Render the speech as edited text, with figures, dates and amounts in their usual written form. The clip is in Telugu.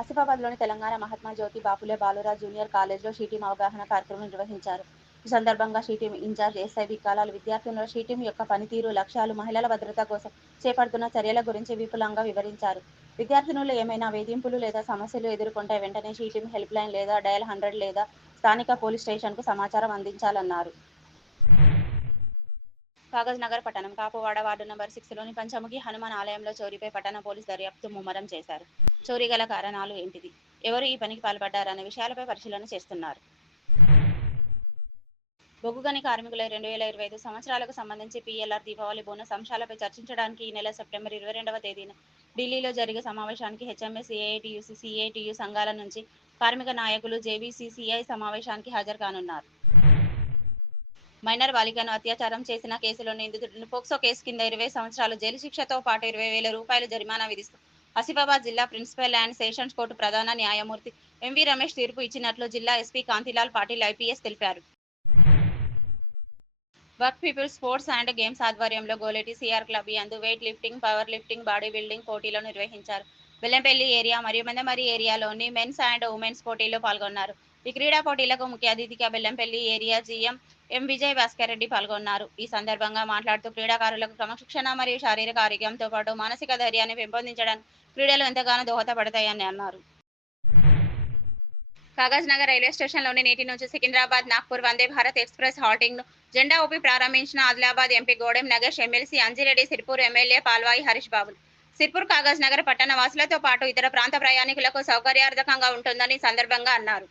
ఆసిఫాబాద్లోని తెలంగాణ మహాత్మా జ్యోతి బాపులే బాలురాజ్ జూనియర్ కాలేజ్లో షీటీం అవగాహన కార్యక్రమం నిర్వహించారు. ఈ సందర్భంగా షీటీం ఇన్ఛార్జ్ ఎస్ఐ వికాలాలు విద్యార్థులలో షీటీం యొక్క పనితీరు, లక్ష్యాలు, మహిళల భద్రత కోసం చేపడుతున్న చర్యల గురించి విపులంగా వివరించారు. విద్యార్థినులు ఏమైనా వేధింపులు లేదా సమస్యలు ఎదుర్కొంటే వెంటనే షీటీం హెల్ప్ లైన్ లేదా డయల్ 100 లేదా స్థానిక పోలీస్ స్టేషన్కు సమాచారం అందించాలన్నారు. కాగజ్ నగర్ పట్టణం కాపువాడ వార్డు నంబర్ 6లోని పంచముఖి హనుమాన్ ఆలయంలో చోరీపై పట్టణ పోలీసు దర్యాప్తు ముమ్మరం చేశారు. చోరీ గల కారణాలు ఏంటిది, ఎవరు ఈ పనికి పాల్పడ్డారనే విషయాలపై పరిశీలన చేస్తున్నారు. బొగ్గు గని కార్మికుల 2025 సంవత్సరాలకు సంబంధించి పీఎల్ఆర్, దీపావళి బోనస్ అంశాలపై చర్చించడానికి ఈ నెల సెప్టెంబర్ 22వ తేదీన ఢిల్లీలో జరిగే సమావేశానికి హెచ్ఎంఎస్, ఏఐటీయూసీ, సిఐటియు సంఘాల నుంచి కార్మిక నాయకులు జేవీసీసీఐ సమావేశానికి హాజరు కానున్నారు. మైనర్ బాలికను అత్యాచారం చేసిన కేసులో నిందితుడిని పోక్సో కేసు కింద 20 సంవత్సరాలు జైలు శిక్షతో పాటు 20,000 రూపాయలు జరిమానా విధిస్తూ ఆసిఫాబాద్ జిల్లా ప్రిన్సిపల్ అండ్ సెషన్స్ కోర్టు ప్రధాన న్యాయమూర్తి ఎంవి రమేష్ తీర్పు ఇచ్చినట్లు జిల్లా ఎస్పీ కాంతిలాల్ పాటిల్ ఐపీఎస్ తెలిపారు. Work people sports and games ఆధ్వర్యంలో గోలేటి సిఆర్ క్లబ్ యందు weight lifting, power lifting, body building పోటీలను నిర్వహించారు. బెల్లంపల్లి ఏరియా మరియు మందమరి ఏరియాలోని మెన్స్ అండ్ ఉమెన్స్ పోటీల్లో పాల్గొన్నారు. ఈ క్రీడా పోటీలకు ముఖ్య అతిథిగా బెల్లంపల్లి ఏరియా జీఎం ఎం విజయ్ భాస్కర్ రెడ్డి పాల్గొన్నారు. ఈ సందర్భంగా మాట్లాడుతూ క్రీడాకారులకు క్రమశిక్షణ మరియు శారీరక ఆరోగ్యంతో పాటు మానసిక ధైర్యాన్ని పెంపొందించడానికి క్రీడలు ఎంతగానో దోహదపడతాయని అన్నారు. కాగజ్ నగర్ రైల్వే స్టేషన్లోని నేటి నుంచి సికింద్రాబాద్ నాగ్పూర్ వందే భారత్ ఎక్స్ప్రెస్ హాల్టింగ్ను జెండా ఊపి ప్రారంభించిన Adilabad MP Godam Nagesh, MLC Anji Reddy, Sirpur MLA Palvai Harish బాబులు. సిర్పూర్ కాగజ్ నగర్ పట్టణ వాసులతో పాటు ఇతర ప్రాంత ప్రయాణికులకు సౌకర్యార్థకంగా ఉంటుందని సందర్భంగా అన్నారు.